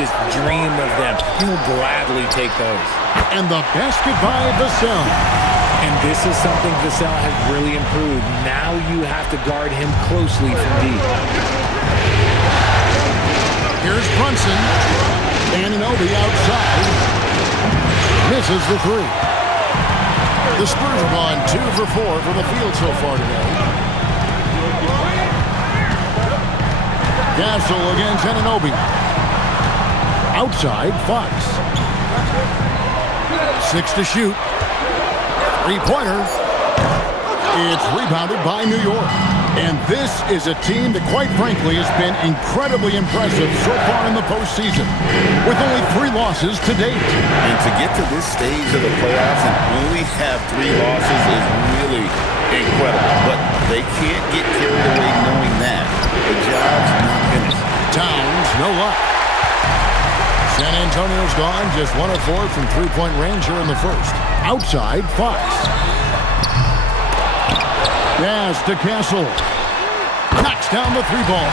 just dream of them. He'll gladly take those. And the basket by Vassell. And this is something Vassell has really improved. Now you have to guard him closely from deep. Here's Brunson. Anunoby outside. Misses the three. The Spurs have gone 2 for 4 from the field so far today. Gasol against Anunoby. Outside, Fox. 6 to shoot. Three-pointer. It's rebounded by New York. And this is a team that, quite frankly, has been incredibly impressive so far in the postseason, with only 3 losses to date. And to get to this stage of the playoffs and only have 3 losses is really incredible. But they can't get carried away knowing that. The job's not finished. Towns, no luck. San Antonio's gone just 1 of 4 from three-point range here in the first. Outside, Fox. Yes, to Castle. Knocks down the 3-ball.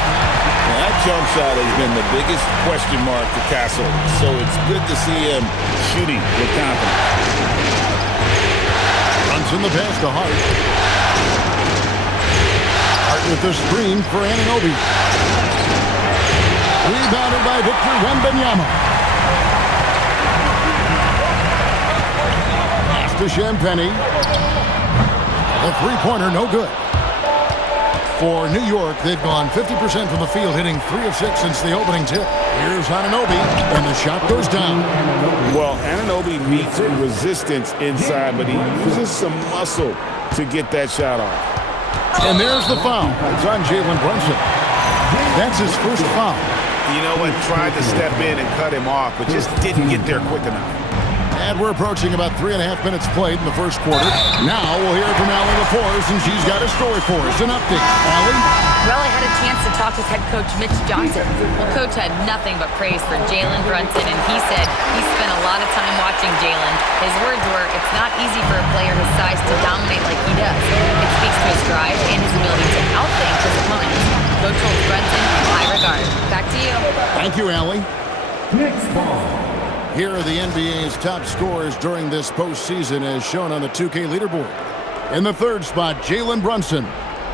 That jump shot has been the biggest question mark for Castle, so it's good to see him shooting with confidence. Runs in the pass to Hart. Hart with the screen for Anunoby. Rebounded by Victor Wembanyama. Pass to Champagny. The three-pointer, no good. For New York, they've gone 50% from the field, hitting 3 of 6 since the opening tip. Here's Anunoby, and the shot goes down. Well, Anunoby meets resistance inside, but he uses some muscle to get that shot off. And there's the foul. It's on Jalen Brunson. That's his first foul. You know what? Tried to step in and cut him off, but just didn't get there quick enough. And we're approaching about 3.5 minutes played in the first quarter. Now we'll hear from Allie LaForce, and she's got a story for us. An update. Allie? Well, I had a chance to talk with head coach Mitch Johnson. Well, Coach had nothing but praise for Jalen Brunson, and he said he spent a lot of time watching Jalen. His words were, it's not easy for a player his size to dominate like he does. It speaks to his drive and his ability to outthink his opponents. Coach holds Brunson in high regard. Back to you. Thank you, Allie. Next ball. Here are the NBA's top scorers during this postseason as shown on the 2K leaderboard. In the third spot, Jalen Brunson.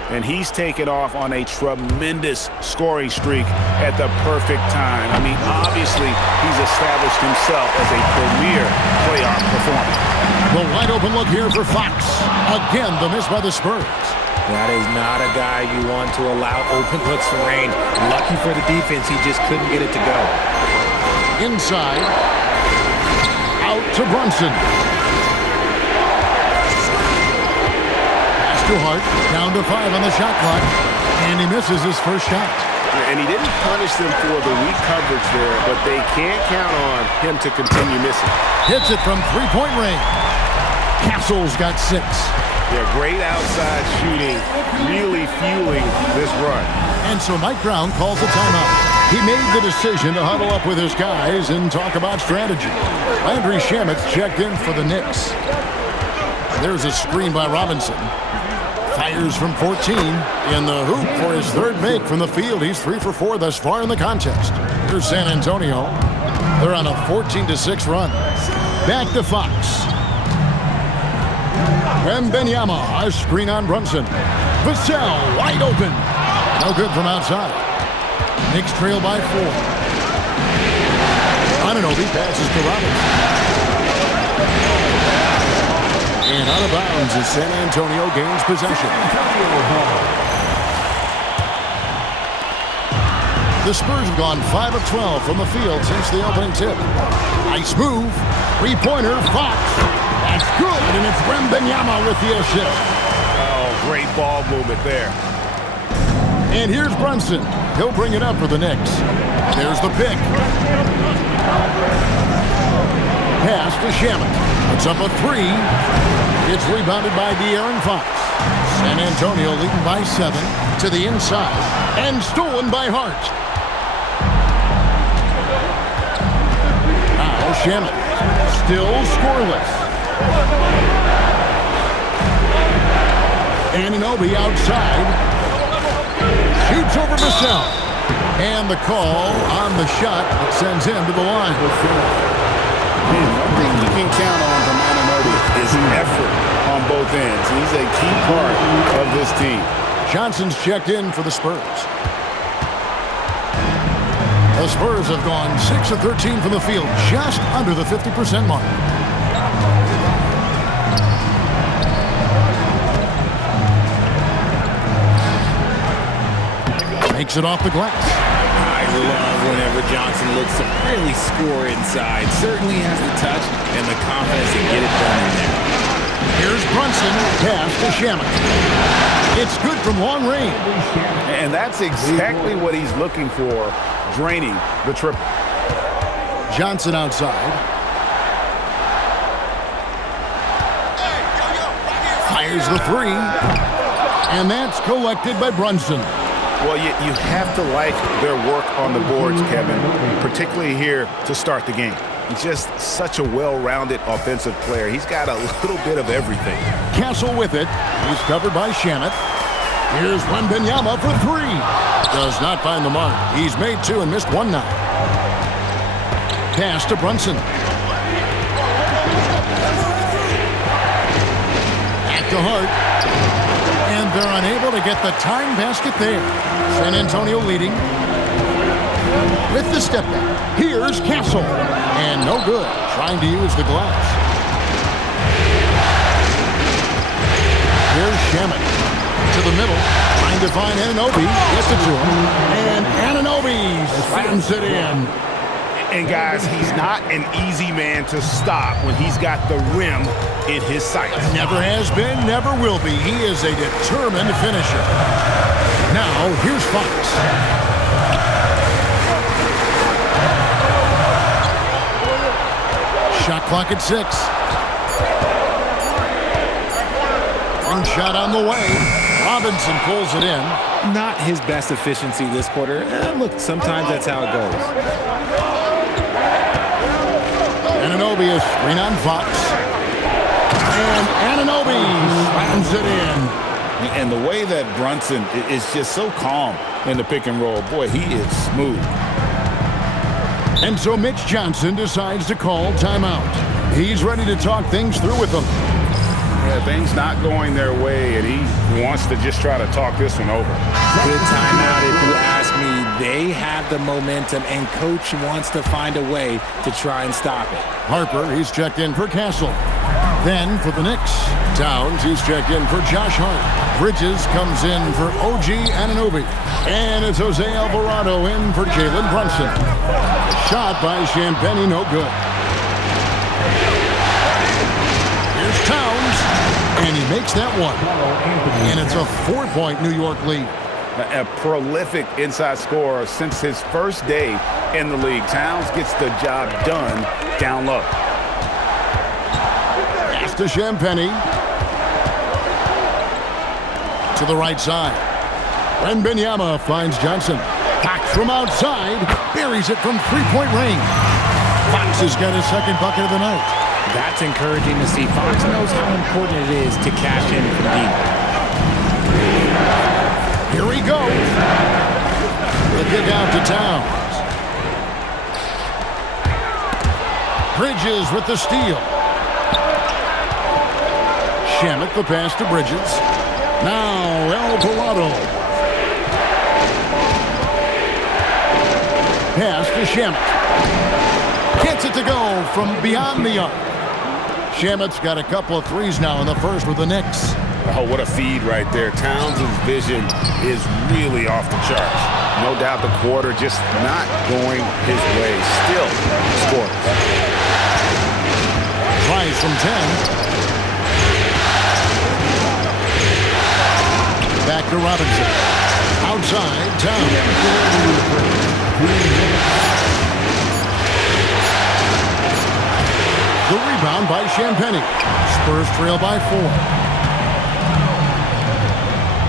And he's taken off on a tremendous scoring streak at the perfect time. I mean, obviously, he's established himself as a premier playoff performer. The wide open look here for Fox. Again, the miss by the Spurs. That is not a guy you want to allow open looks for rain. Lucky for the defense, he just couldn't get it to go. Inside. Out to Brunson. Pass to Hart. Down to 5 on the shot clock. And he misses his first shot. And he didn't punish them for the weak coverage there, but they can't count on him to continue missing. Hits it from three-point range. Castle's got 6. Yeah, great outside shooting, really fueling this run. And so Mike Brown calls a timeout. He made the decision to huddle up with his guys and talk about strategy. Landry Shamet's checked in for the Knicks. There's a screen by Robinson. Fires from 14 in the hoop for his third make from the field. He's 3 for 4 thus far in the contest. Here's San Antonio. They're on a 14-6 run. Back to Fox. Wembanyama, a screen on Brunson. Vassell wide open. No good from outside. Knicks trail by 4. Anunoby passes to Robinson. And out of bounds as San Antonio gains possession. The Spurs have gone 5 of 12 from the field since the opening tip. Nice move. Three-pointer, Fox. That's good, and it's Wembanyama with the assist. Oh, great ball movement there. And here's Brunson. He'll bring it up for the Knicks. There's the pick. Pass to Shamet. Puts up a 3. It's rebounded by De'Aaron Fox. San Antonio leading by 7 to the inside. And stolen by Hart. Now Shamet. Still scoreless. Anunoby outside. Shoots over Vassell. And the call on the shot that sends him to the line. And one thing you can count on from Anunoby is effort on both ends. He's a key part of this team. Johnson's checked in for the Spurs. The Spurs have gone 6 of 13 from the field, just under the 50% mark. Makes it off the glass. I love whenever Johnson looks to really score inside. Certainly has the touch and the confidence to get it done in there. Here's Brunson, pass to Shamet. It's good from long range. And that's exactly what he's looking for, draining the triple. Johnson outside. Fires the three. And that's collected by Brunson. Well, you have to like their work on the boards, Kevin, particularly here to start the game. He's just such a well-rounded offensive player. He's got a little bit of everything. Castle with it. He's covered by Shamet. Here's Wembanyama for three. Does not find the mark. He's made two and missed one now. Pass to Brunson. At the heart. And they're unable to get the time basket there. San Antonio leading. With the step back. Here's Castle. And no good. Trying to use the glass. Here's Shamet. To the middle. Trying to find Anunoby. Gets it to him. And Anunoby slams it in. And guys, he's not an easy man to stop when he's got the rim in his sights. Never has been, never will be. He is a determined finisher. Now, here's Fox. Shot clock at 6. Ring shot on the way. Robinson pulls it in. Not his best efficiency this quarter. Look, sometimes that's how it goes. Anunoby is screen on Fox. And Anunoby slams it in. And the way that Brunson is just so calm in the pick and roll, boy, he is smooth. And so Mitch Johnson decides to call timeout. He's ready to talk things through with them. Yeah, things not going their way, and he wants to just try to talk this one over. Good timeout if you ask me. They have the momentum, and Coach wants to find a way to try and stop it. Harper, he's checked in for Castle. Then for the Knicks, Towns, he's checked in for Josh Hart. Bridges comes in for OG Anunoby. And it's Jose Alvarado in for Jalen Brunson. Shot by Champagnie, no good. Here's Towns, and he makes that one. And it's a 4-point New York lead. A prolific inside scorer since his first day in the league. Towns gets the job done down low. Pass to Champagnie. To the right side. Wembanyama finds Johnson. Fox from outside. Buries it from three-point range. Fox has got his second bucket of the night. That's encouraging to see. Fox knows how important it is to cash in from deep. Here he goes. The kick out to Towns. Bridges with the steal. Shamet the pass to Bridges. Now Alvarado. Pass to Shamet. Gets it to go from beyond the arc. Shamet's got a couple of threes now in the first with the Knicks. Oh, what a feed right there. Towns' vision is really off the charts. No doubt the quarter just not going his way. Still scoreless. Tries from 10. Back to Robinson. Outside, Towns. The rebound by Champagnie. Spurs trail by 4.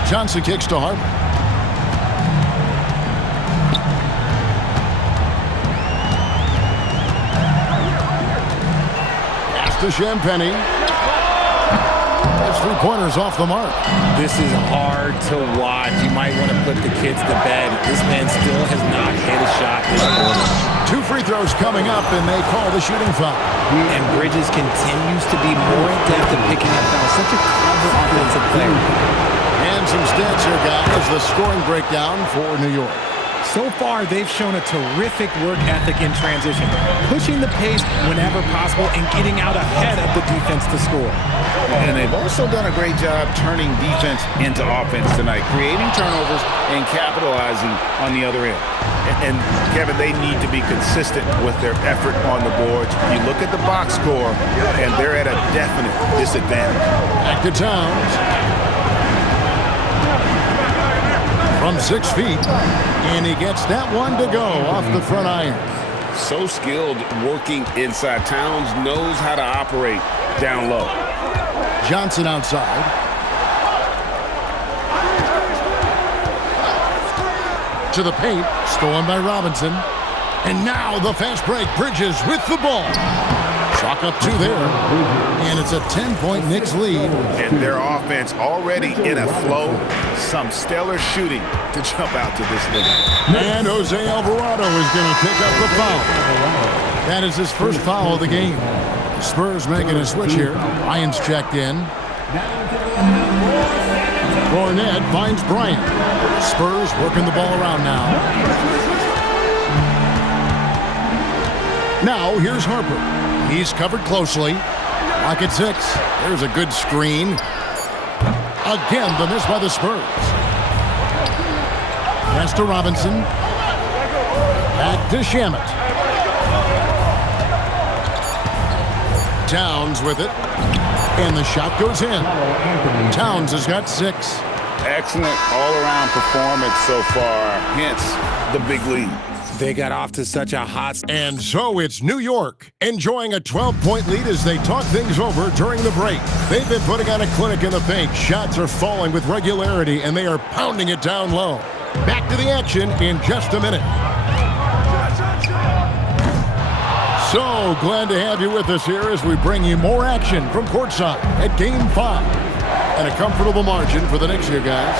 Johnson kicks to Harper. Pass to Champagnie. It's three-pointers off the mark. This is hard to watch. You might want to put the kids to bed. This man still has not hit a shot this quarter. 2 free throws coming up, and they call the shooting foul. And Bridges continues to be more adept at picking up fouls. Such a clever offensive player. And some stats here, guys. The scoring breakdown for New York. So far, they've shown a terrific work ethic in transition, pushing the pace whenever possible and getting out ahead of the defense to score. And they've also done a great job turning defense into offense tonight, creating turnovers and capitalizing on the other end. And Kevin, they need to be consistent with their effort on the boards. You look at the box score, and they're at a definite disadvantage. Back to Towns. From 6 feet, and he gets that one to go off the front iron. So skilled working inside. Towns knows how to operate down low. Johnson outside. To the paint, stolen by Robinson. And now the fast break. Bridges with the ball. Chalk up 2 there. And it's a 10-point Knicks lead. And their offense already in a flow. Some stellar shooting to jump out to this league. And Jose Alvarado is going to pick up the foul. That is his first foul of the game. The Spurs making a switch here. Ryan's checked in. Cornette finds Bryant. Spurs working the ball around now. Now here's Harper. He's covered closely. Lock at 6. There's a good screen. Again, the miss by the Spurs. Pass to Robinson. Back to Shamet. Towns with it. And the shot goes in. Towns has got 6. Excellent all-around performance so far. Hence the big lead. They got off to such a hot start. And so it's New York enjoying a 12-point lead as they talk things over during the break. They've been putting on a clinic in the paint. Shots are falling with regularity, and they are pounding it down low. Back to the action in just a minute. So glad to have you with us here as we bring you more action from courtside at Game 5. And a comfortable margin for the Knicks here, guys.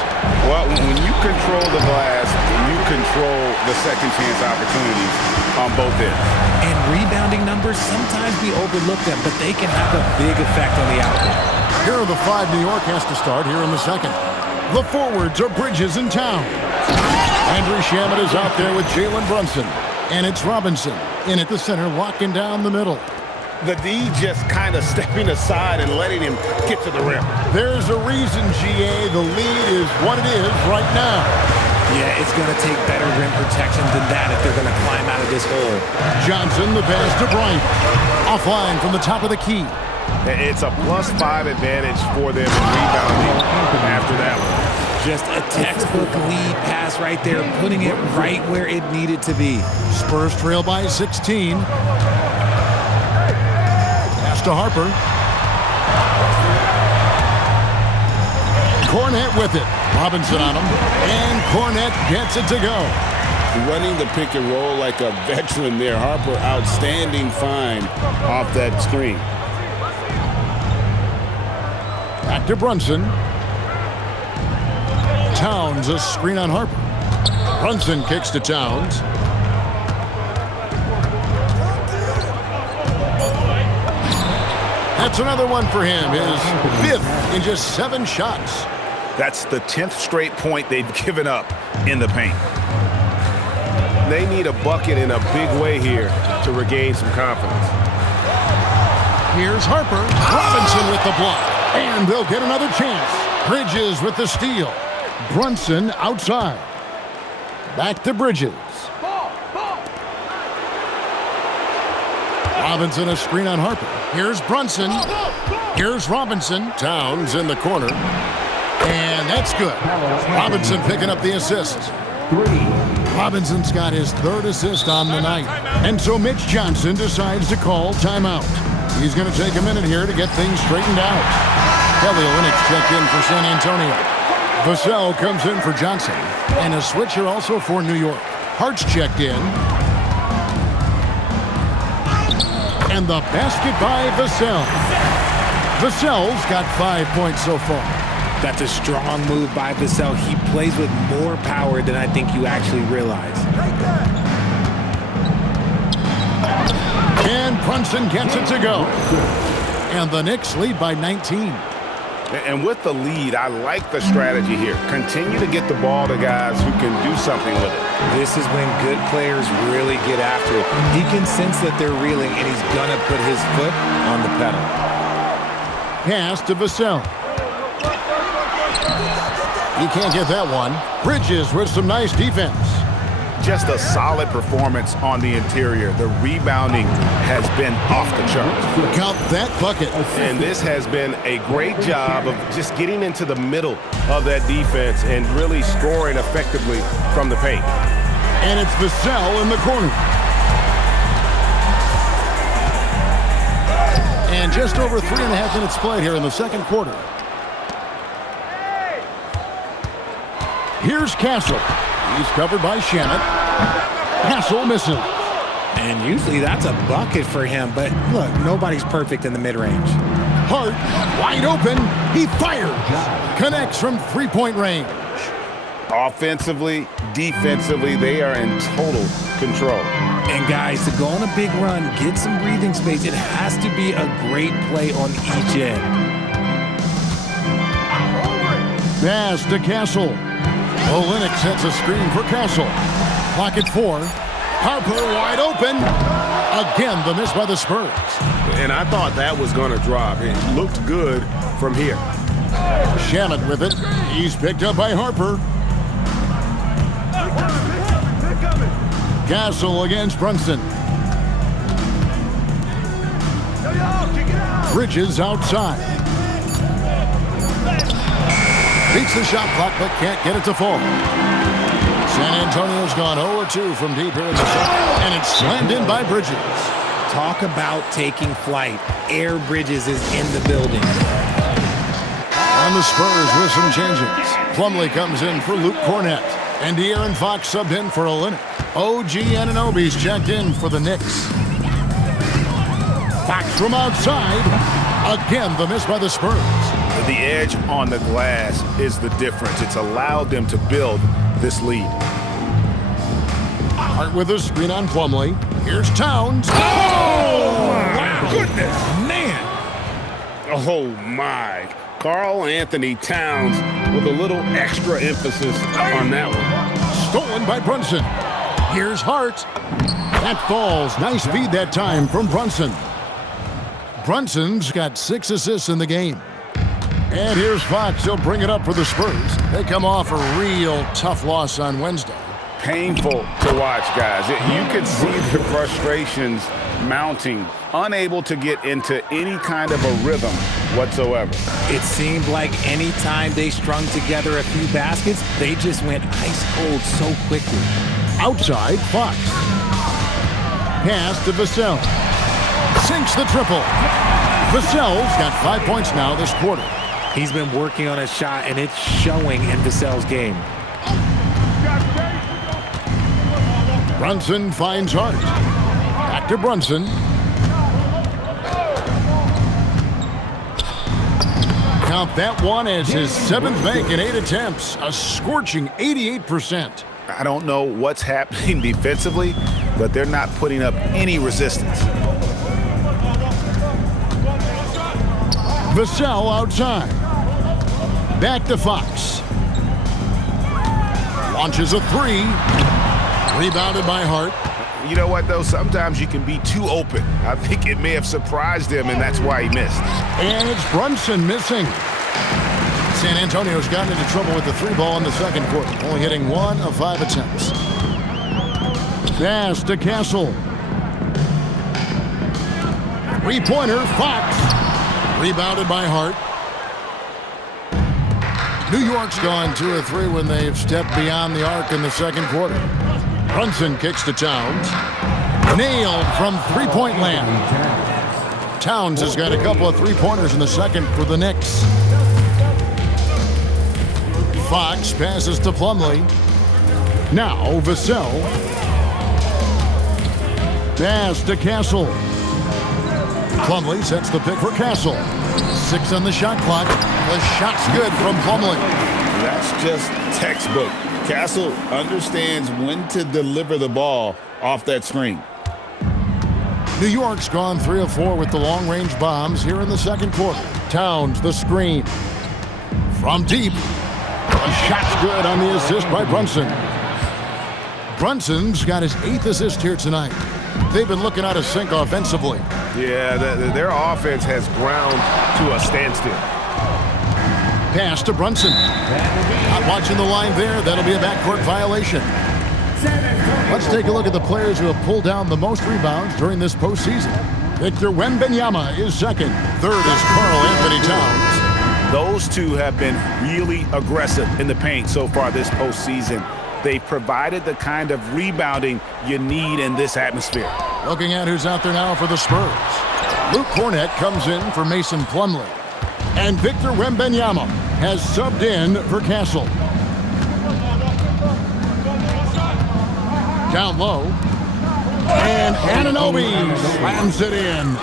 Well, when you control the glass, you control the second chance opportunities on both ends. And rebounding numbers, sometimes we overlook them, but they can have a big effect on the outcome. Here are the 5 New York has to start here in the second. The forwards are Bridges and Towns. Andrew Shamet is out there with Jalen Brunson. And it's Robinson in at the center, locking down the middle. The D just kind of stepping aside and letting him get to the rim. There's a reason, GA, the lead is what it is right now. Yeah, it's going to take better rim protection than that if they're going to climb out of this hole. Johnson, the pass to Bryant. Offline from the top of the key. It's a +5 advantage for them in rebounding after that one. Just a textbook lead pass right there, putting it right where it needed to be. Spurs trail by 16. Pass to Harper. Cornette with it. Robinson on him. And Cornette gets it to go. Running the pick and roll like a veteran there. Harper, outstanding find off that screen. Back to Brunson. Towns, a screen on Harper. Brunson kicks to Towns. That's another one for him. His 5th in just 7 shots. That's the 10th straight point they've given up in the paint. They need a bucket in a big way here to regain some confidence. Here's Harper. Robinson with the block. And they'll get another chance. Bridges with the steal. Brunson outside. Back to Bridges. Robinson a screen on Harper. Here's Brunson. Here's Robinson. Towns in the corner. And that's good. Robinson picking up the assist. Robinson's got his 3rd assist on the night. And so Mitch Johnson decides to call timeout. He's going to take a minute here to get things straightened out. Kelly Olynyk checked in for San Antonio. Vassell comes in for Johnson. And a switch here also for New York. Hart's checked in. And the basket by Vassell. Vassell's got 5 points so far. That's a strong move by Vassell. He plays with more power than I think you actually realize. And Brunson gets it to go. And the Knicks lead by 19. And with the lead, I like the strategy here. Continue to get the ball to guys who can do something with it. This is when good players really get after it. He can sense that they're reeling, and he's going to put his foot on the pedal. Pass to Vassell. He can't get that one. Bridges with some nice defense. Just a solid performance on the interior. The rebounding has been off the charts. Count that bucket. And this has been a great job of just getting into the middle of that defense and really scoring effectively from the paint. And it's Vassell in the corner. And just over 3.5 minutes played here in the second quarter. Here's Castle. He's covered by Shamet. Castle misses. And usually that's a bucket for him, but look, nobody's perfect in the mid-range. Hart, wide open. He fires. Connects from three-point range. Offensively, defensively, they are in total control. And guys, to go on a big run, get some breathing space, it has to be a great play on each end. Pass to Castle. Olynyk sets a screen for Castle. Clock at 4. Harper wide open. Again, the miss by the Spurs. And I thought that was going to drop. It looked good from here. Shamet with it. He's picked up by Harper. Castle against Brunson. Bridges outside. Beats the shot clock, but can't get it to fall. San Antonio's gone 0-2 from deep here in the second, and it's slammed in by Bridges. Talk about taking flight. Air Bridges is in the building. On the Spurs with some changes. Plumlee comes in for Luke Cornett, and De'Aaron Fox subbed in for Olynyk. OG Anunoby's checked in for the Knicks. Fox from outside. Again, the miss by the Spurs. The edge on the glass is the difference. It's allowed them to build this lead. Hart with a screen on Plumlee. Here's Towns. Oh, my goodness. Man. Oh, my. Karl Anthony Towns with a little extra emphasis on that one. Stolen by Brunson. Here's Hart. That falls. Nice feed that time from Brunson. Brunson's got 6 assists in the game. And here's Fox. He'll bring it up for the Spurs. They come off a real tough loss on Wednesday. Painful to watch, guys. You can see the frustrations mounting, unable to get into any kind of a rhythm whatsoever. It seemed like any time they strung together a few baskets, they just went ice cold so quickly. Outside, Fox. Pass to Vassell. Sinks the triple. Vassell's got 5 points now this quarter. He's been working on a shot, and it's showing in Vassell's game. Brunson finds Hart. Back to Brunson. Count that one as his 7th make in 8 attempts. A scorching 88%. I don't know what's happening defensively, but they're not putting up any resistance. Vassell outside. Back to Fox. Launches a 3. Rebounded by Hart. You know what, though? Sometimes you can be too open. I think it may have surprised him, and that's why he missed. And it's Brunson missing. San Antonio's gotten into trouble with the 3-ball in the second quarter, only hitting 1 of 5 attempts. Pass to Castle. 3-pointer, Fox. Rebounded by Hart. New York's gone 2 of 3 when they've stepped beyond the arc in the second quarter. Brunson kicks to Towns. Nailed from 3-point land. Towns has got a couple of 3-pointers in the second for the Knicks. Fox passes to Plumlee. Now Vassell. Pass to Castle. Plumlee sets the pick for Castle. 6 on the shot clock. The shot's good from Plumlee. That's just textbook. Castle understands when to deliver the ball off that screen. New York's gone 3 of 4 with the long-range bombs here in the second quarter. Towns, the screen. From deep. The shot's good on the assist by Brunson. Brunson's got his 8th assist here tonight. They've been looking out of sync offensively. Yeah, their offense has ground to a standstill. Pass to Brunson. Not watching the line there. That'll be a backcourt violation. Let's take a look at the players who have pulled down the most rebounds during this postseason. Victor Wembanyama is second. Third is Karl Anthony Towns. Those two have been really aggressive in the paint so far this postseason. They've provided the kind of rebounding you need in this atmosphere. Looking at who's out there now for the Spurs. Luke Cornett comes in for Mason Plumlee. And Victor Wembanyama has subbed in for Castle. Down low. And Anunoby slams it in.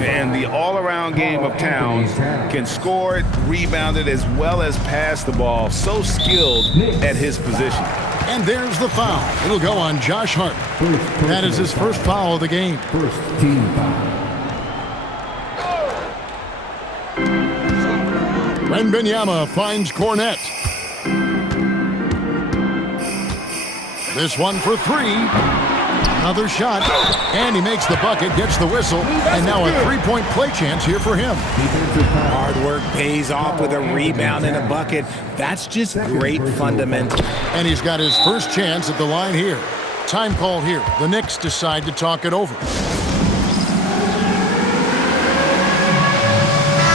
And the all-around game of Towns can score it, rebound it, as well as pass the ball. So skilled at his position. And there's the foul. It'll go on Josh Hart. That is his first foul of the game. First team foul. Wembanyama finds Cornett. This one for 3. Another shot. And he makes the bucket, gets the whistle. And now a 3-point play chance here for him. Hard work pays off with a rebound and a bucket. That's just great fundamentals. And he's got his first chance at the line here. Time called here. The Knicks decide to talk it over.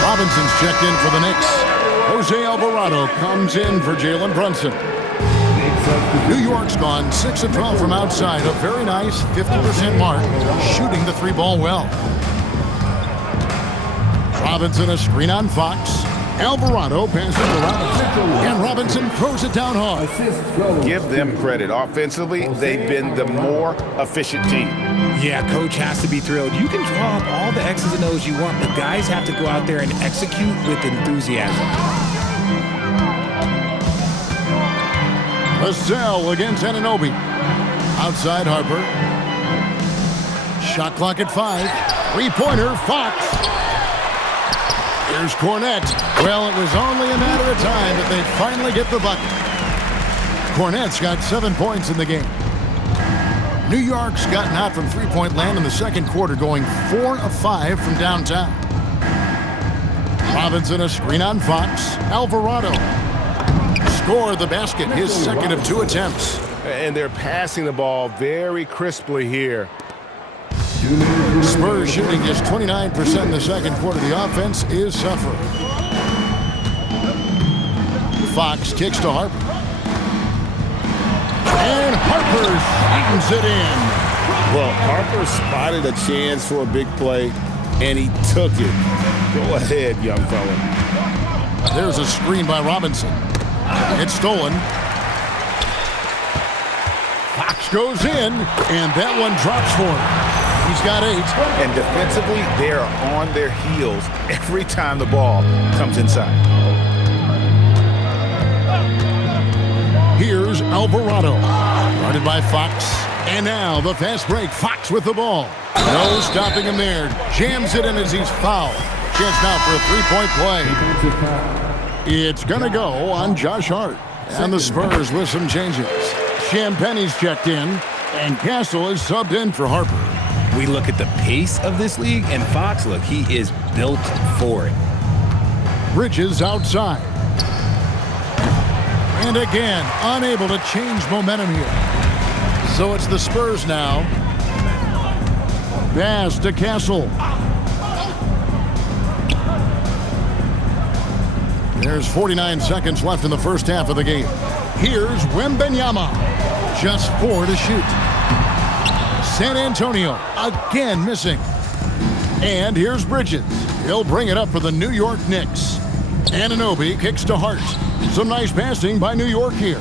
Robinson's checked in for the Knicks. Jose Alvarado comes in for Jalen Brunson. New York's gone 6 of 12 from outside. A very nice 50% mark, shooting the 3-ball well. Robinson a screen on Fox. Alvarado passes to Robinson. And Robinson throws it down hard. Give them credit. Offensively, they've been the more efficient team. Yeah, coach has to be thrilled. You can draw up all the X's and O's you want, but guys have to go out there and execute with enthusiasm. Vassell against Anunoby. Outside Harper. Shot clock at 5. 3-pointer, Fox. Here's Cornett. Well, it was only a matter of time that they finally get the bucket. Cornett's got 7 points in the game. New York's gotten out from 3-point land in the second quarter, going 4 of 5 from downtown. Robinson a screen on Fox. Alvarado scored the basket, his second of 2 attempts. And they're passing the ball very crisply here. Spurs shooting just 29% in the second quarter. The offense is suffering. Fox kicks to Harper. And Harper slams it in. Well, Harper spotted a chance for a big play, and he took it. Go ahead, young fella. There's a screen by Robinson. It's stolen. Fox goes in, and that one drops for him. He's got 8. And defensively, they are on their heels every time the ball comes inside. Here's Alvarado. Guarded by Fox. And now the fast break. Fox with the ball. No stopping him there. Jams it in as he's fouled. Chance now for a 3-point play. It's going to go on Josh Hart. And the Spurs with some changes. Champagne's checked in. And Castle is subbed in for Harper. We look at the pace of this league, and Fox, look, he is built for it. Bridges outside. And again, unable to change momentum here. So it's the Spurs now. Pass to Castle. There's 49 seconds left in the first half of the game. Here's Wembanyama. Just 4 to shoot. San Antonio again missing. And here's Bridges. He'll bring it up for the New York Knicks. Anunoby kicks to Hart. Some nice passing by New York here.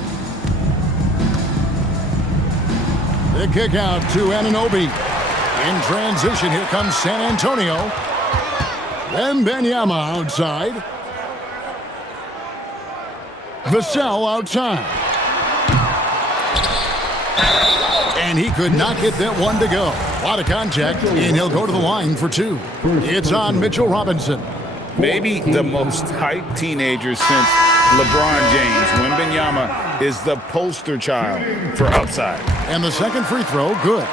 The kick out to Anunoby. In transition, here comes San Antonio. Wembanyama outside. Vassell outside. And he could not get that one to go. A lot of contact, and he'll go to the line for two. It's on Mitchell Robinson. Maybe the most hyped teenager since LeBron James. Wembanyama is the poster child for upside. And the second free throw, good.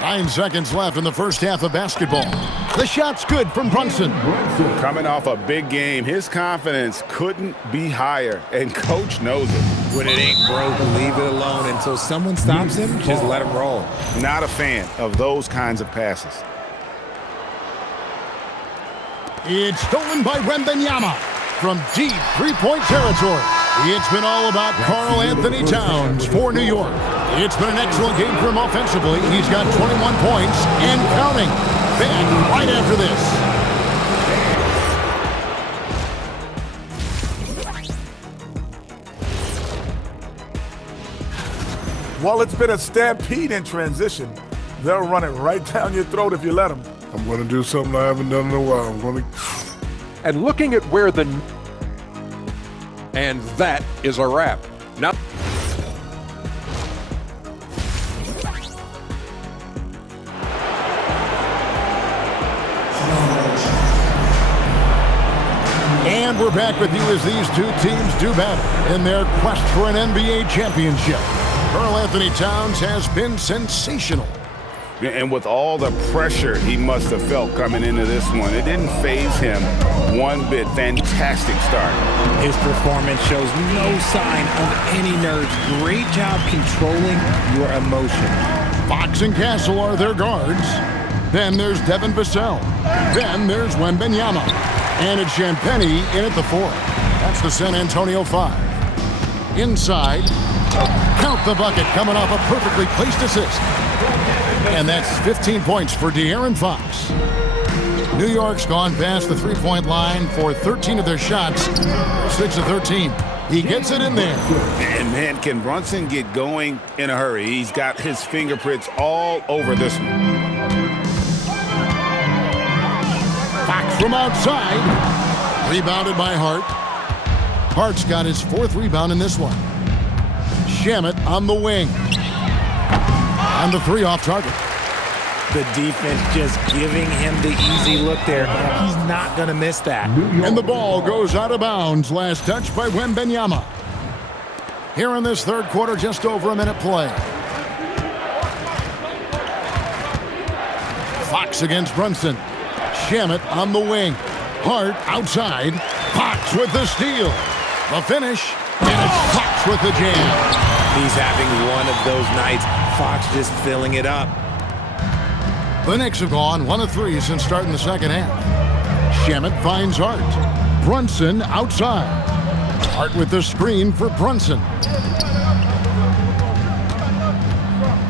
9 seconds left in the first half of basketball. The shot's good from Brunson. Coming off a big game, his confidence couldn't be higher, and coach knows it. When it ain't broke, leave it alone. Until someone stops him, just let him roll. Not a fan of those kinds of passes. It's stolen by Wembanyama from deep three-point territory. It's been all about Karl Anthony Towns for New York. It's been an excellent game for him offensively. He's got 21 points and counting. Back right after this. While it's been a stampede in transition, they'll run it right down your throat if you let them. I'm going to do something I haven't done in a while. I'm going to... And looking at where the... And that is a wrap. Now... And we're back with you as these two teams do battle in their quest for an NBA championship. Karl Anthony Towns has been sensational. And with all the pressure he must have felt coming into this one, it didn't faze him one bit. Fantastic start. His performance shows no sign of any nerves. Great job controlling your emotion. Fox and Castle are their guards. Then there's Devin Vassell. Then there's Wembanyama. And it's Champagnie in at the 4. That's the San Antonio 5. Inside, count the bucket coming off a perfectly placed assist. And that's 15 points for De'Aaron Fox. New York's gone past the three-point line for 13 of their shots, 6 of 13. He gets it in there. And man, can Brunson get going in a hurry? He's got his fingerprints all over this one. Fox from outside. Rebounded by Hart. Hart's got his 4th rebound in this one. Shamet on the wing. And the 3 off target. The defense just giving him the easy look there. He's not going to miss that. And the ball goes out of bounds. Last touch by Wembanyama. Here in this third quarter, just over a minute play. Fox against Brunson. Shamet on the wing. Hart outside. Fox with the steal. The finish. And it's Fox with the jam. He's having one of those nights. Fox just filling it up. The Knicks have gone 1 of 3 since starting the second half. Shamet finds Hart. Brunson outside. Hart with the screen for Brunson.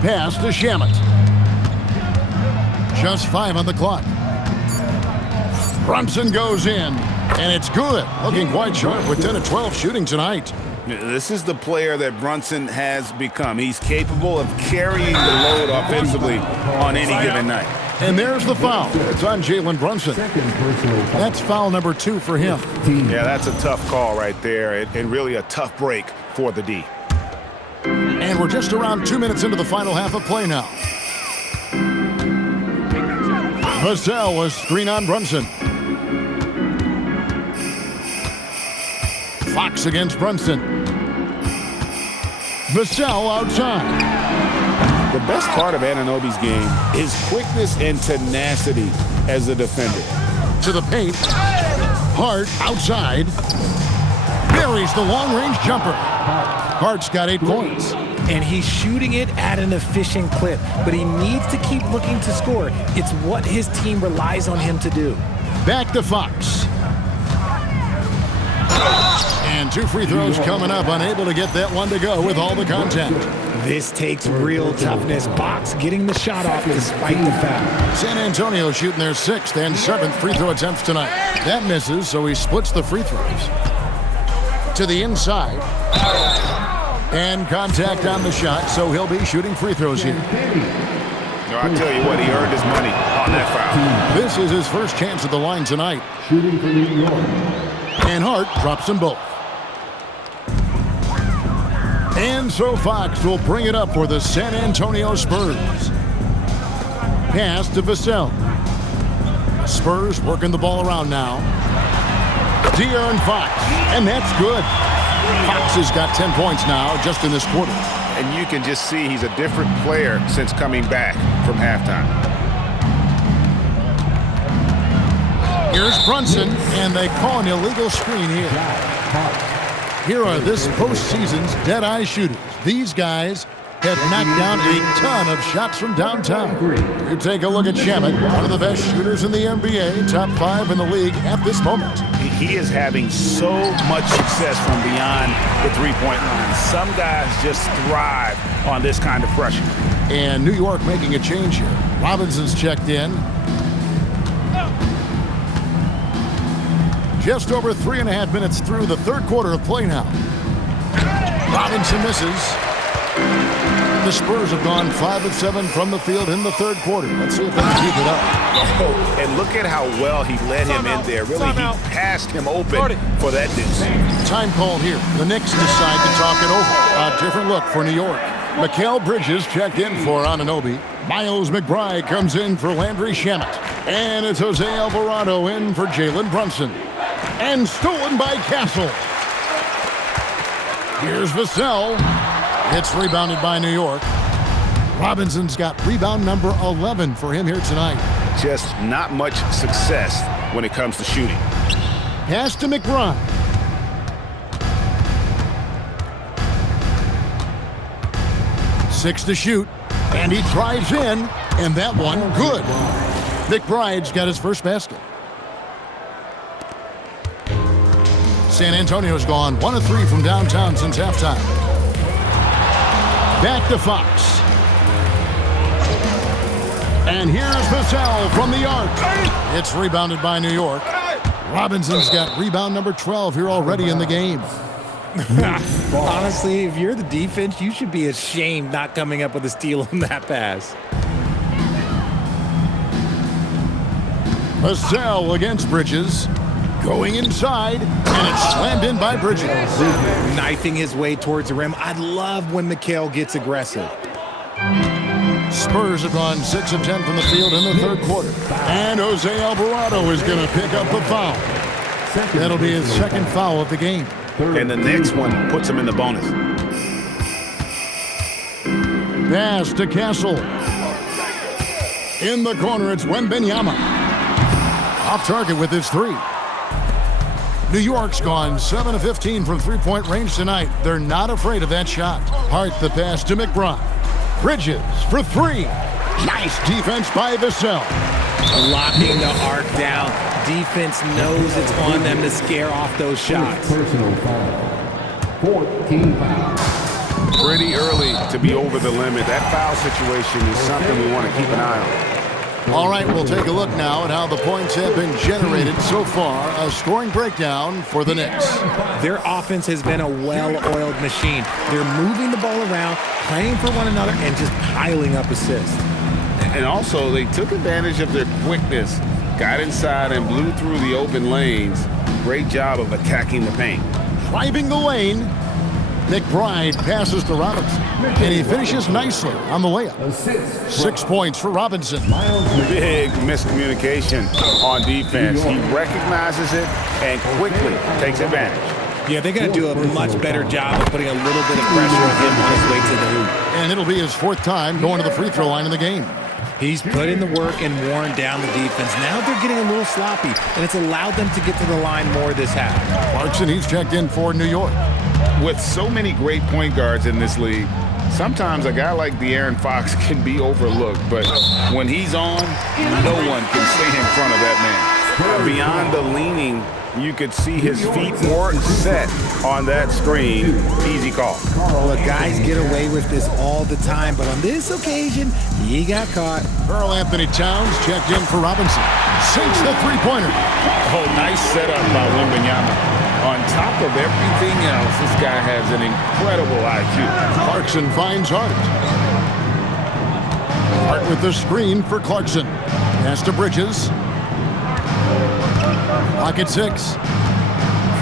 Pass to Shamet. Just 5 on the clock. Brunson goes in, and it's good. Looking quite sharp with 10 of 12 shooting tonight. This is the player that Brunson has become. He's capable of carrying the load offensively on any given night. And there's the foul. It's on Jalen Brunson. That's foul number 2 for him. Yeah, that's a tough call right there, and really a tough break for the D. And we're just around 2 minutes into the final half of play now. Vassell was screen on Brunson. Fox against Brunson. Vassell outside. The best part of Anunoby's game is quickness and tenacity as a defender. To the paint. Hart outside. Buries the long-range jumper. Hart's got 8 points. And he's shooting it at an efficient clip, but he needs to keep looking to score. It's what his team relies on him to do. Back to Fox. And 2 free throws coming up, unable to get that one to go with all the contact. This takes real toughness. Fox getting the shot off despite the foul. San Antonio shooting their 6th and 7th free throw attempts tonight. That misses, so he splits the free throws. To the inside. And contact on the shot, so he'll be shooting free throws here. I tell you what, he earned his money on that foul. This is his first chance at the line tonight. Shooting for New York. And Hart drops them both. And so Fox will bring it up for the San Antonio Spurs. Pass to Vassell. Spurs working the ball around now. De'Aaron Fox, and that's good. Fox has got 10 points now just in this quarter. And you can just see he's a different player since coming back from halftime. Here's Brunson, and they call an illegal screen here. Here are this postseason's dead-eye shooters. These guys have knocked down a ton of shots from downtown. You take a look at Shamet, one of the best shooters in the NBA, top 5 in the league at this moment. He is having so much success from beyond the three-point line. Some guys just thrive on this kind of pressure. And New York making a change here. Robinson's checked in. Just over 3.5 minutes through the third quarter of play now. Robinson misses. The Spurs have gone 5 of 7 from the field in the third quarter. Let's see if they can keep it up. Oh, and look at how well he led him in there. Really, he passed him open for that deuce. Time called here. The Knicks decide to talk it over. A different look for New York. Mikal Bridges checked in for Anunoby. Miles McBride comes in for Landry Shamet. And it's Jose Alvarado in for Jalen Brunson. And stolen by Castle. Here's Vassell. It's rebounded by New York. Robinson's got rebound number 11 for him here tonight. Just not much success when it comes to shooting. Pass to McBride. Six to shoot. And he drives in. And that one, good. McBride's got his first basket. San Antonio's gone 1 of 3 from downtown since halftime. Back to Fox. And here's Vassell from the arc. It's rebounded by New York. Robinson's got rebound number 12 here already in the game. Honestly, if you're the defense, you should be ashamed not coming up with a steal on that pass. Vassell against Bridges. Going inside, and it's slammed in by Bridges. Knifing his way towards the rim. I love when Mikal gets aggressive. Spurs have gone 6 of 10 from the field in the third quarter. And Jose Alvarado is going to pick up the foul. That'll be his second foul of the game. And the next one puts him in the bonus. Pass to Castle. In the corner, it's Wembanyama. Off target with his 3. New York's gone 7 of 15 from three-point range tonight. They're not afraid of that shot. Hart the pass to McBride. Bridges for 3. Nice defense by Vassell. Locking the arc down. Defense knows it's on them to scare off those shots. Personal foul. 14 fouls. Pretty early to be over the limit. That foul situation is something we want to keep an eye on. All right, we'll take a look now at how the points have been generated so far. A scoring breakdown for the Knicks. Their offense has been a well-oiled machine. They're moving the ball around, playing for one another, and just piling up assists. And also, they took advantage of their quickness, got inside and blew through the open lanes. Great job of attacking the paint. Driving the lane, McBride passes to Robinson, and he finishes nicely on the layup. 6 points for Robinson. Big miscommunication on defense. He recognizes it and quickly takes advantage. Yeah, they're going to do a much better job of putting a little bit of pressure on him on his way to the hoop. And it'll be his 4th time going to the free throw line in the game. He's put in the work and worn down the defense. Now they're getting a little sloppy, and it's allowed them to get to the line more this half. Clarkson, he's checked in for New York. With so many great point guards in this league, sometimes a guy like De'Aaron Fox can be overlooked, but when he's on, no one can stay in front of that man. Beyond the leaning, you could see his feet weren't set on that screen. Easy call. Look, guys get away with this all the time, but on this occasion, he got caught. Karl Anthony Towns checked in for Robinson. Sinks the three-pointer. Oh, nice setup by Wembanyama. On top of everything else, this guy has an incredible IQ. Clarkson finds Hart. Hart with the screen for Clarkson. Pass to Bridges. Clock at 6.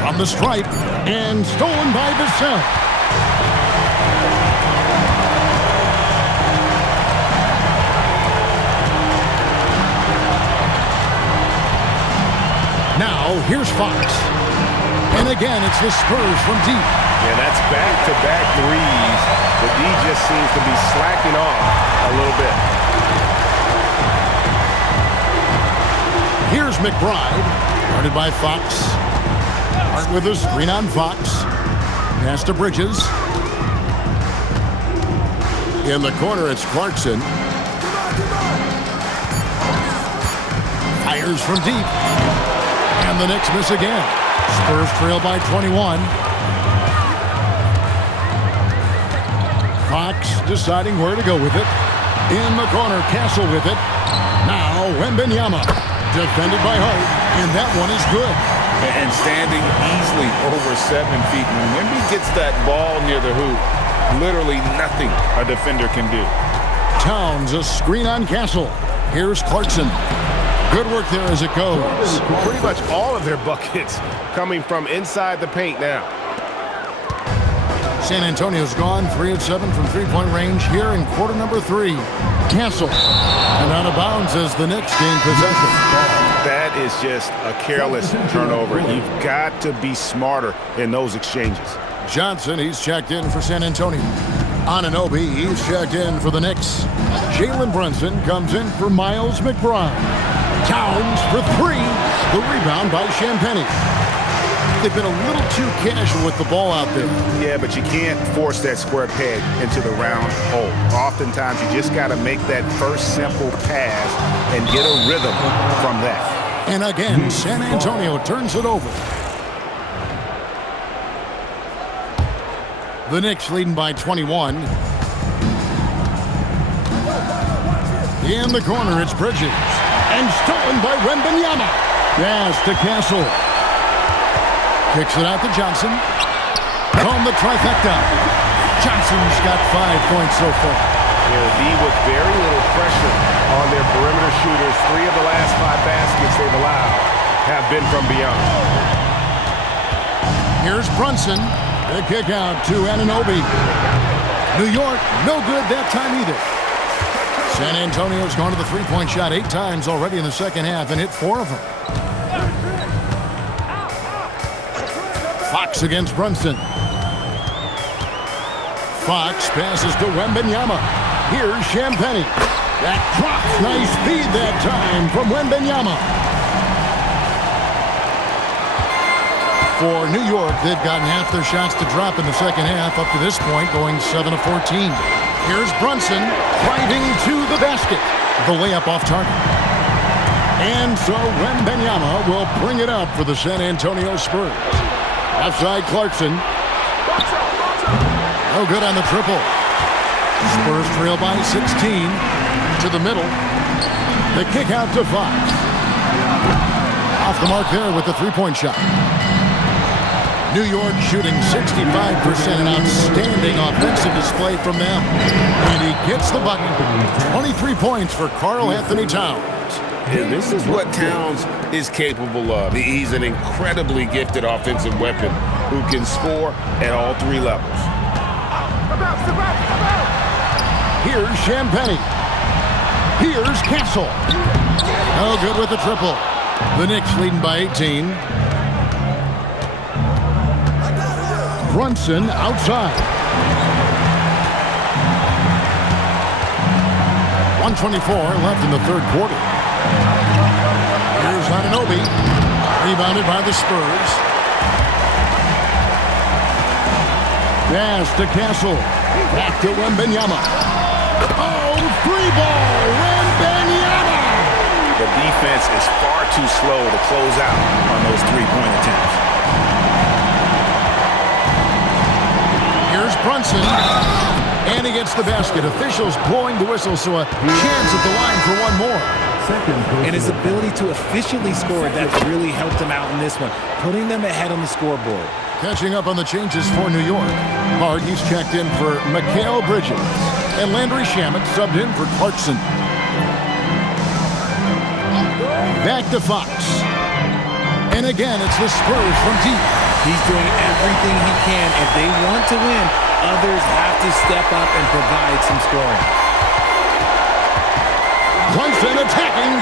From the stripe, and stolen by Vassell. Now, here's Fox. And again, it's the Spurs from deep. Yeah, that's back-to-back threes. The D just seems to be slacking off a little bit. Here's McBride, guarded by Fox. Hart with a screen on Fox. Pass to Bridges. In the corner, it's Clarkson. Fires from deep. And the Knicks miss again. Spurs trail by 21. Fox deciding where to go with it. In the corner, Castle with it. Now, Wembanyama. Defended by Hart. And that one is good. And standing easily over 7 feet. When Wemby gets that ball near the hoop, literally nothing a defender can do. Towns, a screen on Castle. Here's Clarkson. Good work there as it goes. Pretty much all of their buckets coming from inside the paint now. San Antonio's gone 3 of 7 from three-point range here in quarter number 3. Castle. And out of bounds as the Knicks gain possession. That is just a careless turnover. You've got to be smarter in those exchanges. Johnson, he's checked in for San Antonio. Anunoby, he's checked in for the Knicks. Jalen Brunson comes in for Miles McBride. Towns for 3. The rebound by Champagnie. They've been a little too casual with the ball out there. Yeah, but you can't force that square peg into the round hole. Oftentimes, you just got to make that first simple pass and get a rhythm from that. And again, San Antonio turns it over. The Knicks leading by 21. In the corner, it's Bridges. And stolen by Wembanyama. Pass to Castle. Kicks it out to Johnson. On the trifecta. Johnson's got 5 points so far. Yeah, the D with very little pressure on their perimeter shooters. 3 of the last 5 baskets they've allowed have been from beyond. Here's Brunson. The kick out to Anunoby. New York, no good that time either. San Antonio's gone to the three-point shot 8 times already in the second half and hit 4 of them. Fox against Brunson. Fox passes to Wembanyama. Here's Champagnie. That drops. Nice feed that time from Wembanyama. For New York, they've gotten half their shots to drop in the second half up to this point, going 7 of 14. Here's Brunson driving to the basket. The layup off target. And so Wembanyama will bring it up for the San Antonio Spurs. Outside Clarkson. No good on the triple. Spurs trail by 16. To the middle. The kick out to Fox. Off the mark there with the three-point shot. New York shooting 65%, an outstanding offensive display from them. And he gets the bucket. 23 points for Karl Anthony Towns. And this is what Towns is capable of. He's an incredibly gifted offensive weapon who can score at all 3 levels. Here's Champagnie. Here's Castle. No good with the triple. The Knicks leading by 18. Brunson outside. 1:24 left in the third quarter. Here's Anunoby. Rebounded by the Spurs. Pass to Castle. Back to Wembanyama. Oh, free ball. Wembanyama. The defense is far too slow to close out on those 3-point attempts. Here's Brunson. And he gets the basket. Officials blowing the whistle, so a chance at the line for one more. And his ability to efficiently score, that's really helped him out in this one, putting them ahead on the scoreboard. Catching up on the changes for New York. Hart, he's checked in for Mikal Bridges. And Landry Shamet subbed in for Clarkson. Back to Fox. And again, it's the Spurs from deep. He's doing everything he can. If they want to win, others have to step up and provide some scoring. Brunson attacking.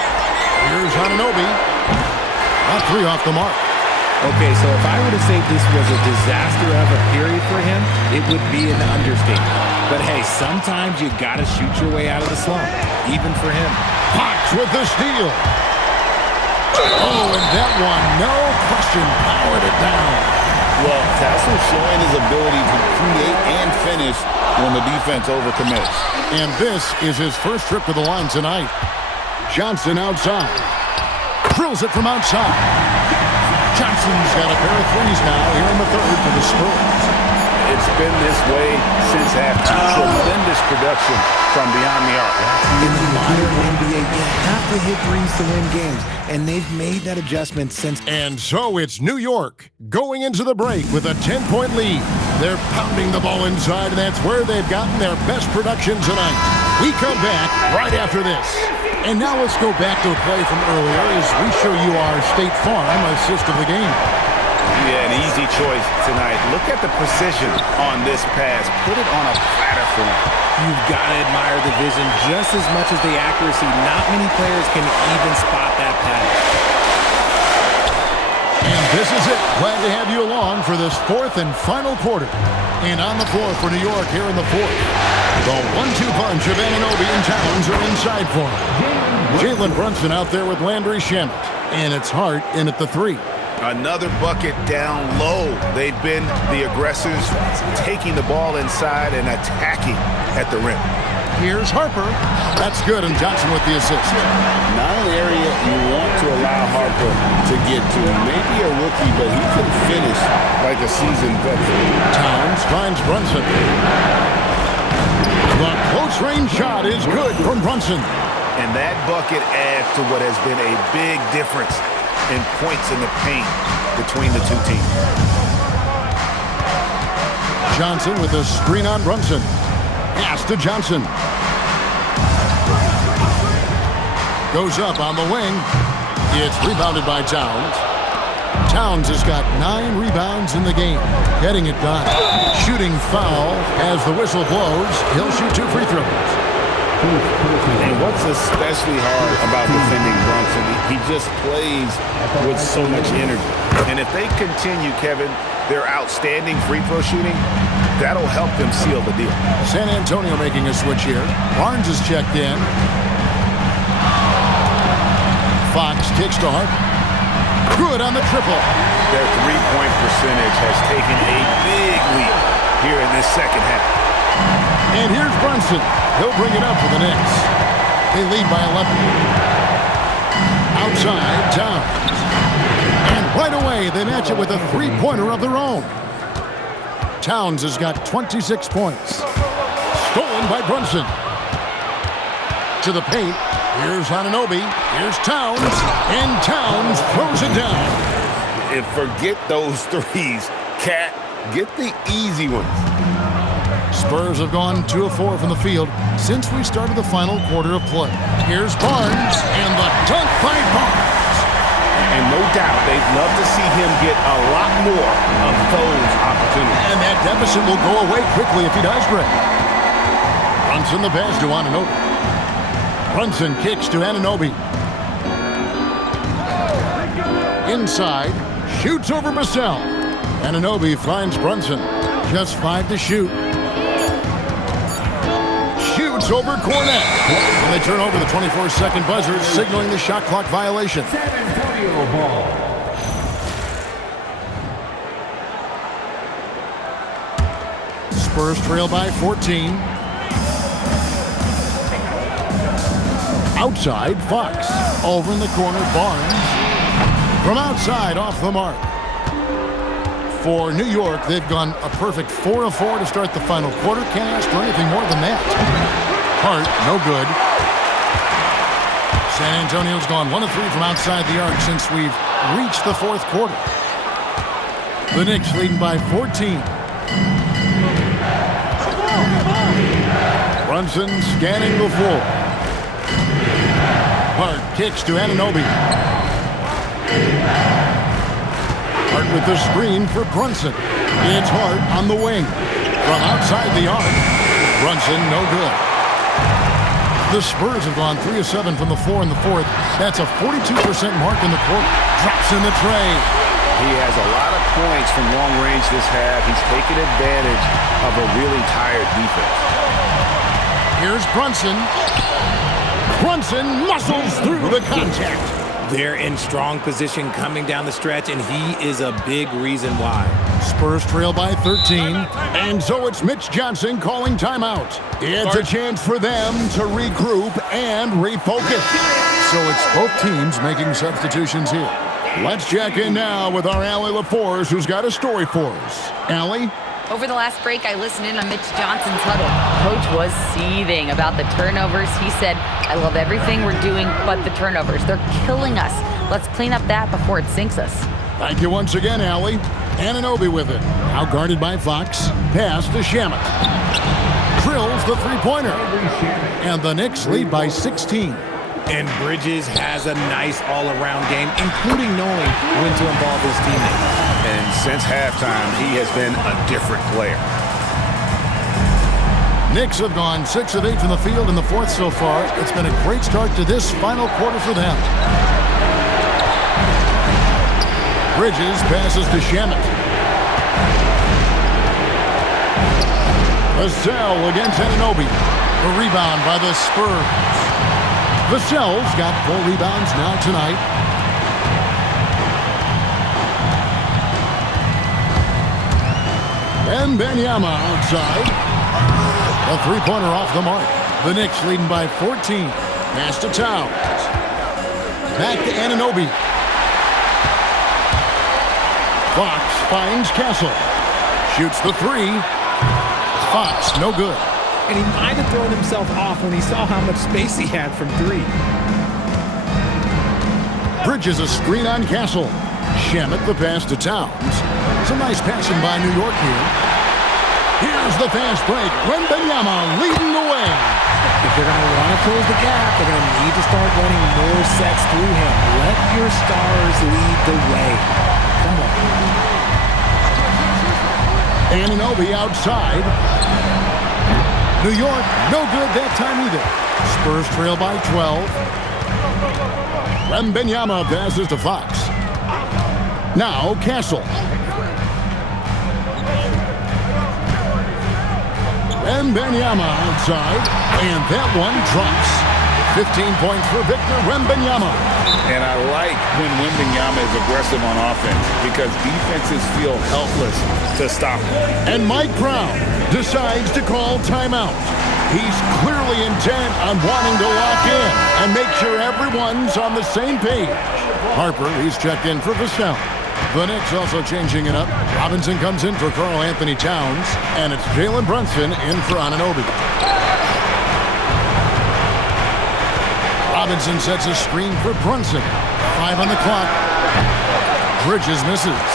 Here's Anunoby. A three off the mark. Okay, so if I were to say this was a disaster of a period for him, it would be an understatement. But hey, sometimes you gotta shoot your way out of the slump, even for him. Fox with the steal. Oh, and that one, no question, powered it down. Well, Tassel showing his ability to create and finish when the defense overcommits. And this is his first trip to the line tonight. Johnson outside. Drills it from outside. Johnson's got a pair of threes now here in the third for the Spurs. It's been this way since halftime. Tremendous production from beyond the arc. In the modern NBA, you have to hit threes to win games, and they've made that adjustment since. And so it's New York going into the break with a 10-point lead. They're pounding the ball inside, and that's where they've gotten their best production tonight. We come back right after this. And now let's go back to a play from earlier as we show you our State Farm assist of the game. Yeah, an easy choice tonight. Look at the precision on this pass. Put it on a platter for him. You've got to admire the vision just as much as the accuracy. Not many players can even spot that pass. And this is it. Glad to have you along for this fourth and final quarter. And on the floor for New York here in the fourth. The 1-2 punch of Anunoby and Towns are inside for him. Jalen Brunson out there with Landry Shamet. And it's Hart in at the three. Another bucket down low. They've been the aggressors, taking the ball inside and attacking at the rim. Here's Harper. That's good, and Johnson with the assist. Not an area you want to allow Harper to get to. Maybe a rookie, but he can finish like a seasoned veteran. Towns finds Brunson. The close-range shot is good from Brunson. And that bucket adds to what has been a big difference in points in the paint between the two teams. Johnson with a screen on Brunson. Pass to Johnson. Goes up on the wing. It's rebounded by Towns. Towns has got 9 rebounds in the game. Getting it done. Shooting foul as the whistle blows. He'll shoot 2 free throws. And what's especially hard about defending Brunson, he just plays with so much energy. And if they continue, Kevin, their outstanding free throw shooting, that'll help them seal the deal. San Antonio making a switch here. Barnes is checked in. Fox kicks to Hart. Good on the triple. Their three-point percentage has taken a big leap here in this second half. And here's Brunson. He'll bring it up for the Knicks. They lead by 11. Outside, Towns. And right away, they match it with a three-pointer of their own. Towns has got 26 points. Stolen by Brunson. To the paint. Here's Anunoby. Here's Towns. And Towns throws it down. And forget those threes, Cat. Get the easy ones. Spurs have gone 2 of 4 from the field since we started the final quarter of play. Here's Barnes, and the dunk by Barnes. And no doubt, they'd love to see him get a lot more of those opportunities. And that deficit will go away quickly if he does, Greg. Brunson the pass to Anunoby. Brunson kicks to Anunoby. Inside, shoots over Vassell. Anunoby finds Brunson. Just 5 to shoot. Shoots over Cornette. And they turn over the 24-second buzzer, signaling the shot clock violation. San Antonio ball. Spurs trail by 14. Outside, Fox. Over in the corner, Barnes. From outside, off the mark. For New York, they've gone a perfect 4 of 4 to start the final quarter. Can't ask for anything more than that. Hart, no good. San Antonio's gone 1 of 3 from outside the arc since we've reached the fourth quarter. The Knicks leading by 14. Brunson scanning the floor. Hart kicks to Anunoby. Hart with the screen for Brunson. It's Hart on the wing. From outside the arc. Brunson, no good. The Spurs have gone 3 of 7 from the floor in the fourth. That's a 42% mark in the quarter. Drops in the tray. He has a lot of points from long range this half. He's taken advantage of a really tired defense. Here's Brunson. Brunson muscles through the contact. They're in strong position coming down the stretch, and he is a big reason why. Spurs trail by 13, and so it's Mitch Johnson calling timeout. It's a chance for them to regroup and refocus. So it's both teams making substitutions here. Let's check in now with our Allie LaForce, who's got a story for us. Allie? Over the last break, I listened in on Mitch Johnson's huddle. Coach was seething about the turnovers. He said, I love everything we're doing but the turnovers. They're killing us. Let's clean up that before it sinks us. Thank you once again, Allie. Anunoby with it. Out guarded by Fox. Pass to Shamet. Drills the three-pointer. And the Knicks lead by 16. And Bridges has a nice all-around game, including knowing when to involve his teammates. And since halftime, he has been a different player. Knicks have gone 6 of 8 from the field in the fourth so far. It's been a great start to this final quarter for them. Bridges passes to Shamet. Vassell against Anunoby. A rebound by the Spurs. Vassell's got 4 rebounds now tonight. And Benyama outside. A three-pointer off the mark. The Knicks leading by 14. Pass to Towns. Back to Anunoby. Fox finds Castle. Shoots the three. Fox, no good. And he might have thrown himself off when he saw how much space he had from 3. Bridges a screen on Castle. Shamet the pass to Towns. Some nice passing by New York here. Here's the fast break. Wembanyama leading the way. If they're going to want to close the gap, they're going to need to start running more sets through him. Let your stars lead the way. Come on. Anunoby outside. New York, no good that time either. Spurs trail by 12. Wembanyama passes to Fox. Now Castle. Wembanyama outside, and that one drops. 15 points for Victor Wembanyama. And I like when Wembanyama is aggressive on offense because defenses feel helpless to stop him. And Mike Brown decides to call timeout. He's clearly intent on wanting to lock in and make sure everyone's on the same page. Harper, he's checked in for Vassell. The Knicks also changing it up. Robinson comes in for Karl Anthony Towns, and it's Jalen Brunson in for Anunoby. Robinson sets a screen for Brunson. 5 on the clock. Bridges misses.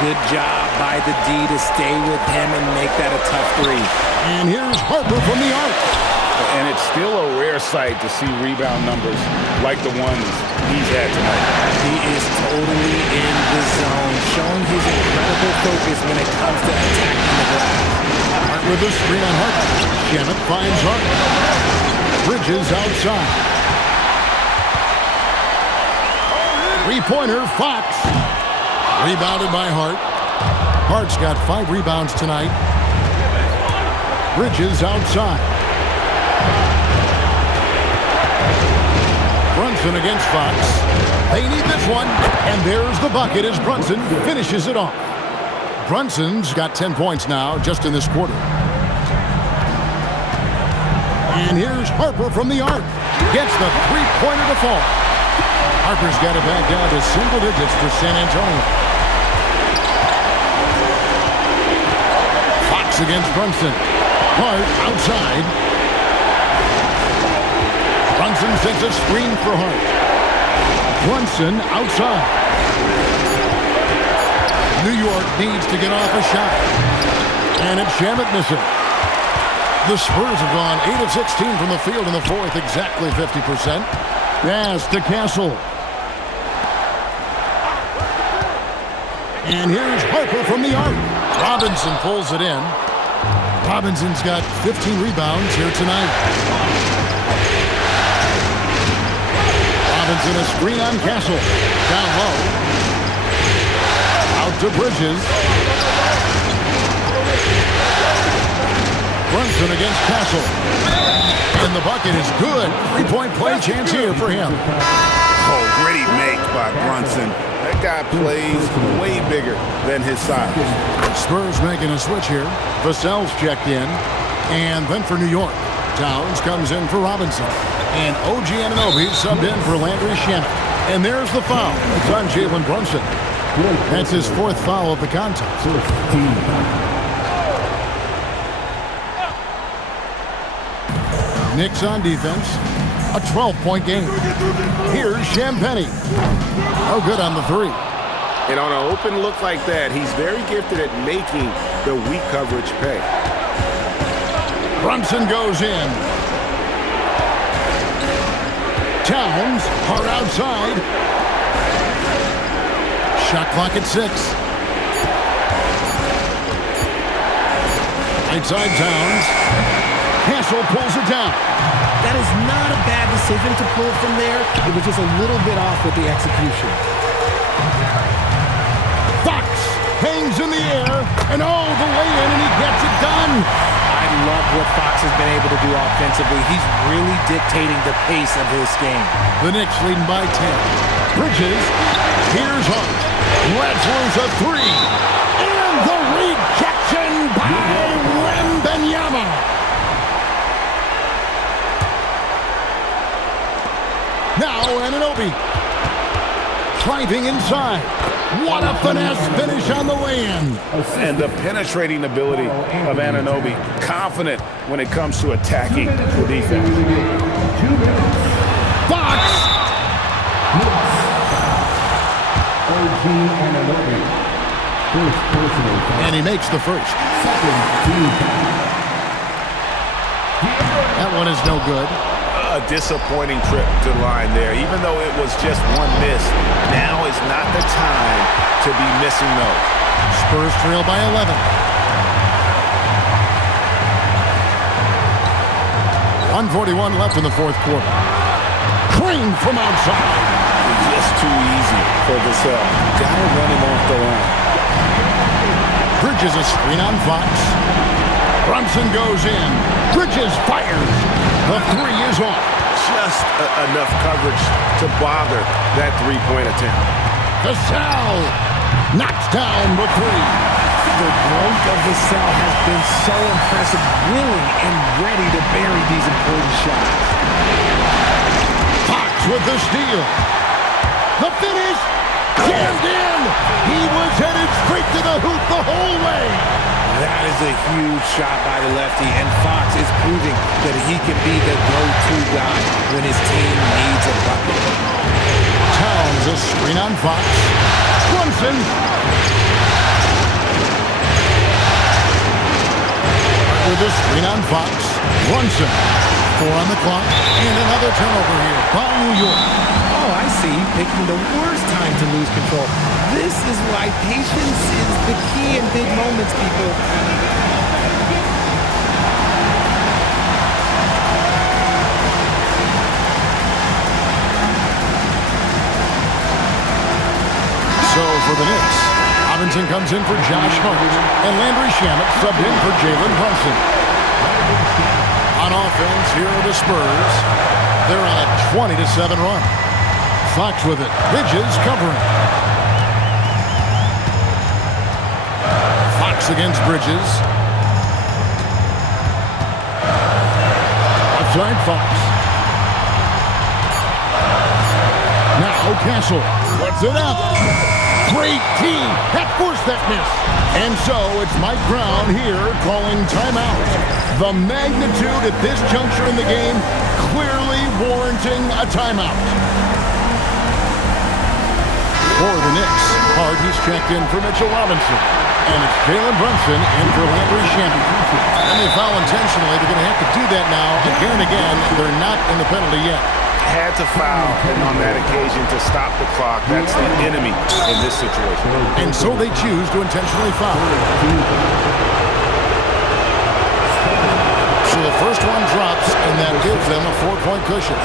Good job by the D to stay with him and make that a tough 3. And here's Harper from the arc. And it's still a rare sight to see rebound numbers like the ones he's had tonight. He is totally in the zone, showing his incredible focus when it comes to attacking the glass. Hart with a screen on Harper. Shamet finds Hart. Bridges outside. Three-pointer, Fox. Rebounded by Hart. Hart's got 5 rebounds tonight. Bridges outside. Brunson against Fox. They need this one. And there's the bucket as Brunson finishes it off. Brunson's got 10 points now just in this quarter. And here's Harper from the arc. Gets the three-pointer to fall. Harper's got it back down to single digits for San Antonio. Fox against Brunson. Hart outside. Brunson sets a screen for Hart. Brunson outside. New York needs to get off a shot. And it's Shamet missing. The Spurs have gone 8 of 16 from the field in the fourth, exactly 50%. Pass to Castle. And here's Harper from the arc. Robinson pulls it in. Robinson's got 15 rebounds here tonight. Robinson a screen on Castle. Down low. Out to Bridges. Brunson against Castle. And the bucket is good. Three-point play chance here for him. Oh, gritty make by Brunson. That guy plays way bigger than his size. Spurs making a switch here. Vassell's checked in. And then for New York, Towns comes in for Robinson. And OG Anunoby subbed in for Landry Shamet. And there's the foul. It's on Jalen Brunson. That's his fourth foul of the contest. Knicks on defense. A 12-point game. Here's Champagnie. No good on the three. And on an open look like that, he's very gifted at making the weak coverage pay. Brunson goes in. Towns, hard outside. Shot clock at 6. Outside Towns. Castle pulls it down. That is not a bad decision to pull from there. It was just a little bit off with the execution. Fox hangs in the air, and oh, the lay-in, and he gets it done. I love what Fox has been able to do offensively. He's really dictating the pace of this game. The Knicks leading by 10. Bridges, here's Hart. Lets loose a three. And the rejection by Wembanyama. Now Anunoby. Driving inside. What a finesse finish on the lay-in. And the penetrating ability of Anunoby. Confident when it comes to attacking the defense. Fox. And he makes the first. That one is no good. A disappointing trip to the line there. Even though it was just one miss, now is not the time to be missing those. Spurs trail by 11. 1:41 left in the fourth quarter. Crane from outside. Just too easy for Vassell. Gotta run him off the line. Bridges a screen on Fox. Brunson goes in. Bridges fires. The three is off. Just enough coverage to bother that three-point attempt. Vassell knocks down the three. The growth of Vassell has been so impressive, willing and ready to bury these important shots. Fox with the steal. The finish. Jammed in. He was headed straight to the hoop the whole way. That is a huge shot by the lefty, and Fox is proving that he can be the go-to guy when his team needs a bucket. Towns a screen on Fox. Brunson. With a screen on Fox. Brunson. 4 on the clock, and another turnover here by New York. Oh, I see. Picking the worst time to lose control. This is why patience is the key in big moments, people. So for the Knicks, Robinson comes in for Josh Hart, and Landry Shamet subbed in for Jalen Brunson. On offense, here are the Spurs. They're on a 20-7 run. Fox with it. Bridges covering. Fox against Bridges. Outside Fox. Now Castle puts it up. Great team that forced that miss. And so it's Mike Brown here calling timeout. The magnitude at this juncture in the game clearly warranting a timeout. For the Knicks, Hart, he's checked in for Mitchell Robinson. And it's Jalen Brunson in for Landry Shamet. And they foul intentionally. They're going to have to do that now again and again. They're not in the penalty yet. had to foul, and on that occasion to stop the clock. That's the enemy in this situation. And so they choose to intentionally foul. So the first one drops, and that gives them a 4-point cushion.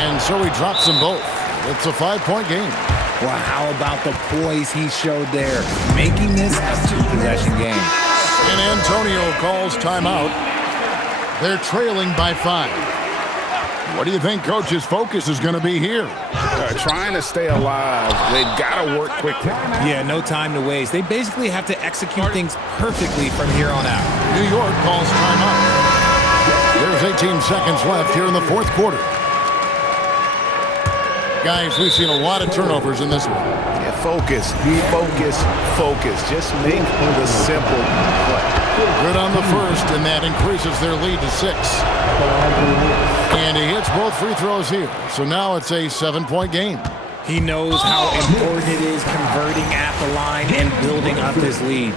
And so he drops them both. It's a 5-point game. Well, how about the poise he showed there, making this a 2-possession game. And Antonio calls timeout. They're trailing by 5. What do you think Coach's focus is going to be here? Trying to stay alive. They've got to work quickly. Yeah, no time to waste. They basically have to execute things perfectly from here on out. New York calls timeout. There's 18 seconds left here in the fourth quarter. Guys, we've seen a lot of turnovers in this one. Yeah, focus. Just make the simple play. Good on the first, and that increases their lead to 6. And he hits both free throws here. So now it's a 7-point game. He knows how important it is converting at the line and building up this lead.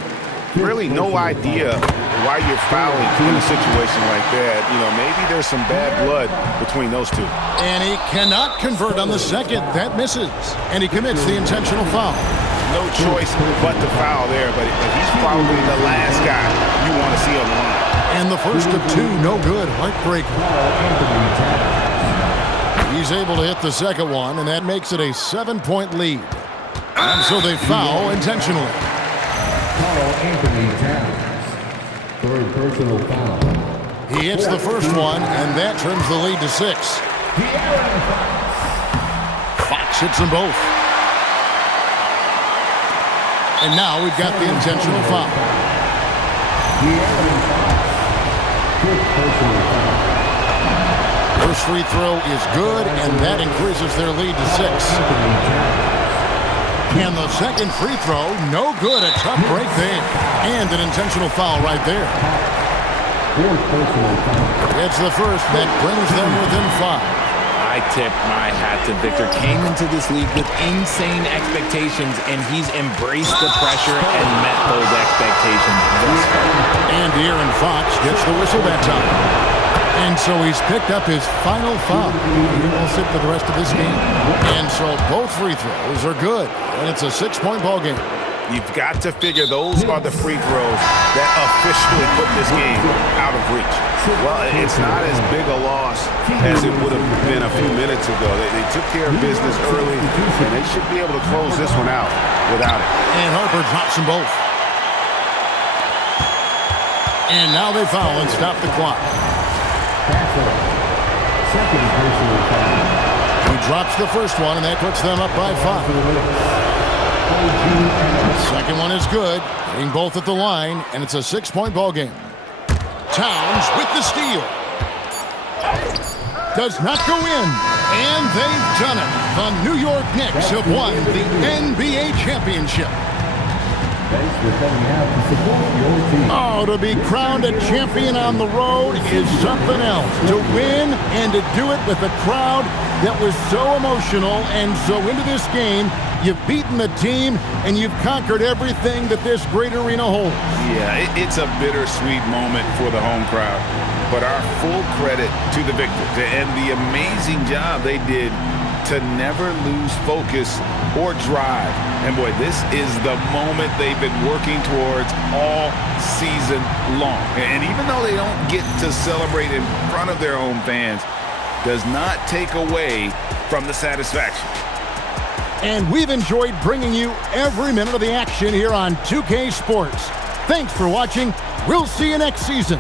Really no idea why you're fouling in a situation like that. You know, maybe there's some bad blood between those two. And he cannot convert on the second. That misses. And he commits the intentional foul. No choice but to foul there, but he's probably the last guy you want to see on the line. And the first of 2, no good. Heartbreaker. He's able to hit the second one, and that makes it a 7-point lead. And so they foul intentionally. Anthony Towns, third personal foul. He hits the first one, and that trims the lead to 6. Fox hits them both. And now we've got the intentional foul. First free throw is good, and that increases their lead to 6. And the second free throw, no good. A tough break there. And an intentional foul right there. It's the first that brings them within 5. I tip my hat to Victor. Came into this league with insane expectations, and he's embraced the pressure and met those expectations thus far. And De'Aaron Fox gets the whistle that time. And so he's picked up his final foul. He will sit for the rest of this game. And so both free throws are good. And it's a 6-point ball game. You've got to figure those are the free throws that officially put this game out of reach. Well, it's not as big a loss as it would have been a few minutes ago. They took care of business early, and they should be able to close this one out without it. And Harper drops them both. And now they foul and stop the clock. He drops the first one, and that puts them up by 5. Second one is good, hitting both at the line, and it's a 6-point ball game. Towns with the steal. Does not go in, and they've done it. The New York Knicks have won the NBA championship. Thanks for coming out to support your team. Oh, to be crowned a champion on the road is something else. To win and to do it with a crowd that was so emotional and so into this game, you've beaten the team and you've conquered everything that this great arena holds. Yeah, it's a bittersweet moment for the home crowd, but our full credit to the victors and the amazing job they did to never lose focus or drive. And boy, this is the moment they've been working towards all season long. And even though they don't get to celebrate in front of their own fans, does not take away from the satisfaction. And we've enjoyed bringing you every minute of the action here on 2K Sports. Thanks for watching. We'll see you next season.